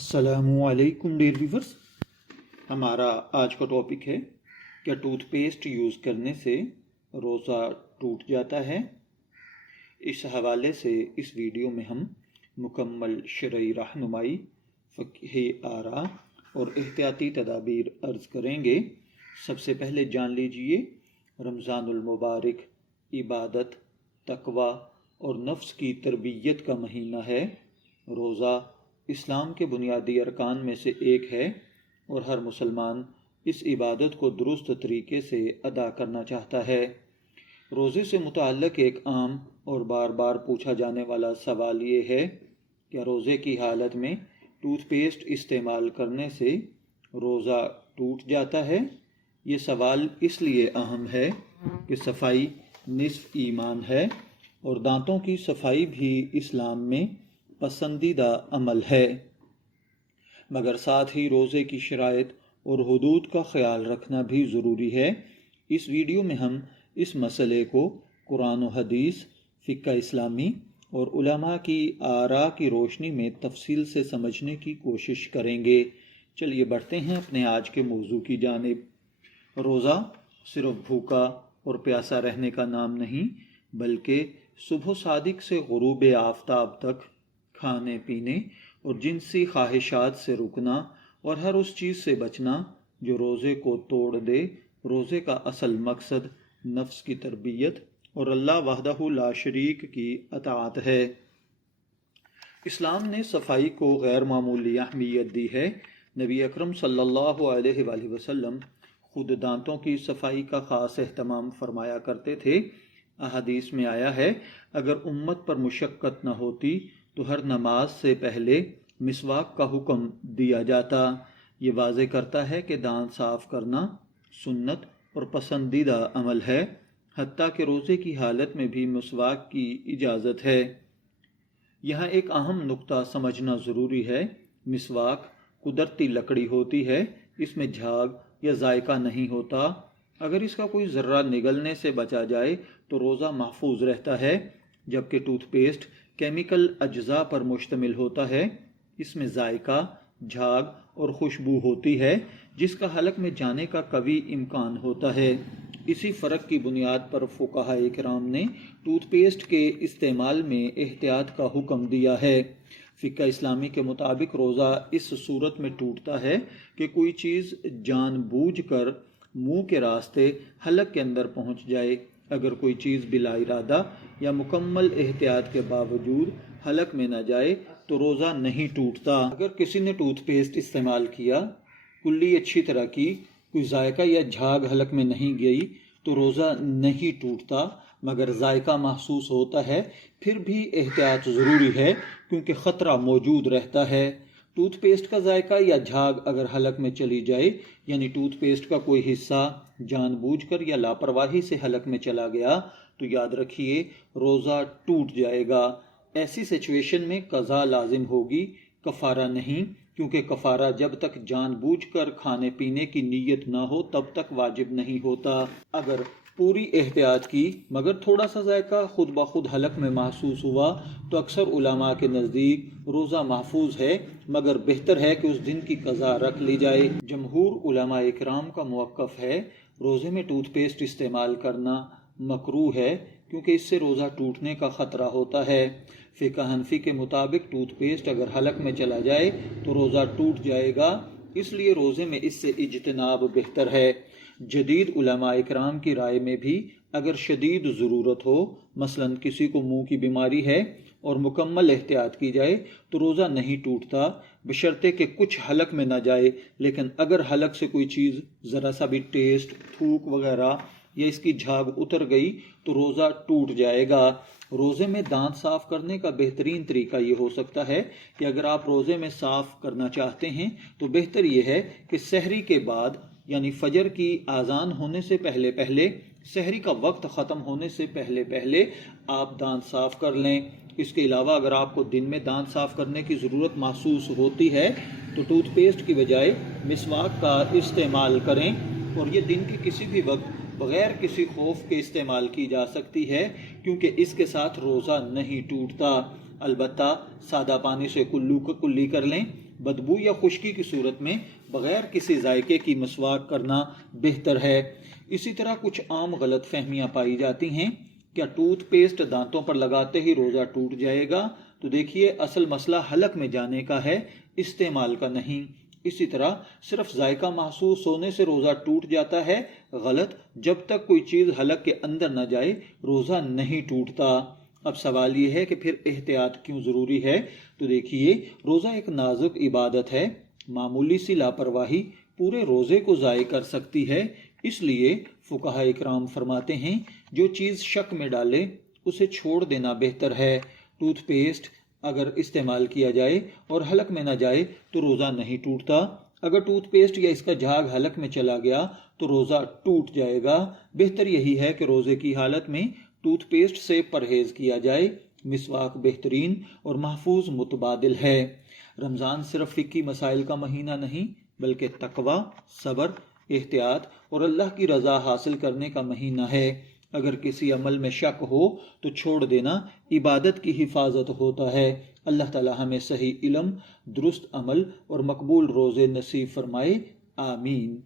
السلام علیکم dear viewers, ہمارا آج کا ٹاپک ہے کیا ٹوتھ پیسٹ یوز کرنے سے روزہ ٹوٹ جاتا ہے۔ اس حوالے سے اس ویڈیو میں ہم مکمل شرعی رہنمائی، فقہی آراء اور احتیاطی تدابیر عرض کریں گے۔ سب سے پہلے جان لیجئے، رمضان المبارک عبادت، تقوی اور نفس کی تربیت کا مہینہ ہے۔ روزہ اسلام کے بنیادی ارکان میں سے ایک ہے اور ہر مسلمان اس عبادت کو درست طریقے سے ادا کرنا چاہتا ہے۔ روزے سے متعلق ایک عام اور بار بار پوچھا جانے والا سوال یہ ہے، کیا روزے کی حالت میں ٹوتھ پیسٹ استعمال کرنے سے روزہ ٹوٹ جاتا ہے؟ یہ سوال اس لیے اہم ہے کہ صفائی نصف ایمان ہے اور دانتوں کی صفائی بھی اسلام میں پسندیدہ عمل ہے، مگر ساتھ ہی روزے کی شرائط اور حدود کا خیال رکھنا بھی ضروری ہے۔ اس ویڈیو میں ہم اس مسئلے کو قرآن و حدیث، فقہ اسلامی اور علماء کی آراء کی روشنی میں تفصیل سے سمجھنے کی کوشش کریں گے۔ چلیے بڑھتے ہیں اپنے آج کے موضوع کی جانب۔ روزہ صرف بھوکا اور پیاسا رہنے کا نام نہیں، بلکہ صبح صادق سے غروب آفتاب تک کھانے پینے اور جنسی خواہشات سے رکنا اور ہر اس چیز سے بچنا جو روزے کو توڑ دے۔ روزے کا اصل مقصد نفس کی تربیت اور اللہ وحدہ لا شریک کی اطاعت ہے۔ اسلام نے صفائی کو غیر معمولی اہمیت دی ہے۔ نبی اکرم صلی اللہ علیہ وآلہ وسلم خود دانتوں کی صفائی کا خاص اہتمام فرمایا کرتے تھے۔ احادیث میں آیا ہے، اگر امت پر مشقت نہ ہوتی تو ہر نماز سے پہلے مسواک کا حکم دیا جاتا۔ یہ واضح کرتا ہے کہ دانت صاف کرنا سنت اور پسندیدہ عمل ہے، حتیٰ کہ روزے کی حالت میں بھی مسواک کی اجازت ہے۔ یہاں ایک اہم نقطہ سمجھنا ضروری ہے، مسواک قدرتی لکڑی ہوتی ہے، اس میں جھاگ یا ذائقہ نہیں ہوتا۔ اگر اس کا کوئی ذرہ نگلنے سے بچا جائے تو روزہ محفوظ رہتا ہے، جبکہ ٹوتھ پیسٹ کیمیکل اجزاء پر مشتمل ہوتا ہے۔ اس میں ذائقہ، جھاگ اور خوشبو ہوتی ہے، جس کا حلق میں جانے کا قوی امکان ہوتا ہے۔ اسی فرق کی بنیاد پر فقہاء کرام نے ٹوتھ پیسٹ کے استعمال میں احتیاط کا حکم دیا ہے۔ فقہ اسلامی کے مطابق روزہ اس صورت میں ٹوٹتا ہے کہ کوئی چیز جان بوجھ کر منہ کے راستے حلق کے اندر پہنچ جائے۔ اگر کوئی چیز بلا ارادہ یا مکمل احتیاط کے باوجود حلق میں نہ جائے تو روزہ نہیں ٹوٹتا۔ اگر کسی نے ٹوتھ پیسٹ استعمال کیا، کلی اچھی طرح کی، کوئی ذائقہ یا جھاگ حلق میں نہیں گئی تو روزہ نہیں ٹوٹتا، مگر ذائقہ محسوس ہوتا ہے، پھر بھی احتیاط ضروری ہے کیونکہ خطرہ موجود رہتا ہے۔ ٹوتھ پیسٹ کا ذائقہ یا جھاگ اگر حلق میں چلی جائے، یعنی ٹوتھ پیسٹ کا کوئی حصہ جان بوجھ کر یا لاپرواہی سے حلق میں چلا گیا، تو یاد رکھیے روزہ ٹوٹ جائے گا۔ ایسی سچویشن میں قضا لازم ہوگی، کفارہ نہیں، کیونکہ کفارہ جب تک جان بوجھ کر کھانے پینے کی نیت نہ ہو تب تک واجب نہیں ہوتا۔ اگر پوری احتیاط کی مگر تھوڑا سا ذائقہ خود بخود حلق میں محسوس ہوا تو اکثر علماء کے نزدیک روزہ محفوظ ہے، مگر بہتر ہے کہ اس دن کی قضا رکھ لی جائے۔ جمہور علماء اکرام کا موقف ہے، روزے میں ٹوتھ پیسٹ استعمال کرنا مکروہ ہے کیونکہ اس سے روزہ ٹوٹنے کا خطرہ ہوتا ہے۔ فقہ حنفی کے مطابق ٹوتھ پیسٹ اگر حلق میں چلا جائے تو روزہ ٹوٹ جائے گا، اس لیے روزے میں اس سے اجتناب بہتر ہے۔ جدید علماء اکرام کی رائے میں بھی اگر شدید ضرورت ہو، مثلا کسی کو منہ کی بیماری ہے اور مکمل احتیاط کی جائے تو روزہ نہیں ٹوٹتا، بشرطے کہ کچھ حلق میں نہ جائے۔ لیکن اگر حلق سے کوئی چیز ذرا سا بھی ٹیسٹ، تھوک وغیرہ یا اس کی جھاگ اتر گئی تو روزہ ٹوٹ جائے گا۔ روزے میں دانت صاف کرنے کا بہترین طریقہ یہ ہو سکتا ہے کہ اگر آپ روزے میں صاف کرنا چاہتے ہیں تو بہتر یہ ہے کہ سحری کے بعد، یعنی فجر کی اذان ہونے سے پہلے پہلے، سحری کا وقت ختم ہونے سے پہلے پہلے آپ دانت صاف کر لیں۔ اس کے علاوہ اگر آپ کو دن میں دانت صاف کرنے کی ضرورت محسوس ہوتی ہے تو ٹوتھ پیسٹ کی بجائے مسواک کا استعمال کریں، اور یہ دن کے کسی بھی وقت بغیر کسی خوف کے استعمال کی جا سکتی ہے کیونکہ اس کے ساتھ روزہ نہیں ٹوٹتا۔ البتہ سادہ پانی سے کلو کلی کر لیں، بدبو یا خشکی کی صورت میں بغیر کسی ذائقے کی مسواک کرنا بہتر ہے۔ اسی طرح کچھ عام غلط فہمیاں پائی جاتی ہیں۔ کیا ٹوتھ پیسٹ دانتوں پر لگاتے ہی روزہ ٹوٹ جائے گا؟ تو دیکھیے، اصل مسئلہ حلق میں جانے کا ہے، استعمال کا نہیں۔ اسی طرح صرف ذائقہ محسوس ہونے سے روزہ ٹوٹ جاتا ہے، غلط۔ جب تک کوئی چیز حلق کے اندر نہ جائے روزہ نہیں ٹوٹتا۔ اب سوال یہ ہے کہ پھر احتیاط کیوں ضروری ہے؟ تو دیکھیے، روزہ ایک نازک عبادت ہے، معمولی سی لاپرواہی پورے روزے کو ضائع کر سکتی ہے۔ اس لیے فقہاء اکرام فرماتے ہیں جو چیز شک میں ڈالے اسے چھوڑ دینا بہتر ہے۔ ٹوتھ پیسٹ اگر استعمال کیا جائے اور حلق میں نہ جائے تو روزہ نہیں ٹوٹتا۔ اگر ٹوتھ پیسٹ یا اس کا جھاگ حلق میں چلا گیا تو روزہ ٹوٹ جائے گا۔ بہتر یہی ہے کہ روزے کی حالت میں ٹوتھ پیسٹ سے پرہیز کیا جائے۔ مسواک بہترین اور محفوظ متبادل ہے۔ رمضان صرف فقہی مسائل کا مہینہ نہیں بلکہ تقوی، صبر، احتیاط اور اللہ کی رضا حاصل کرنے کا مہینہ ہے۔ اگر کسی عمل میں شک ہو تو چھوڑ دینا عبادت کی حفاظت ہوتا ہے۔ اللہ تعالی ہمیں صحیح علم، درست عمل اور مقبول روزے نصیب فرمائے، آمین۔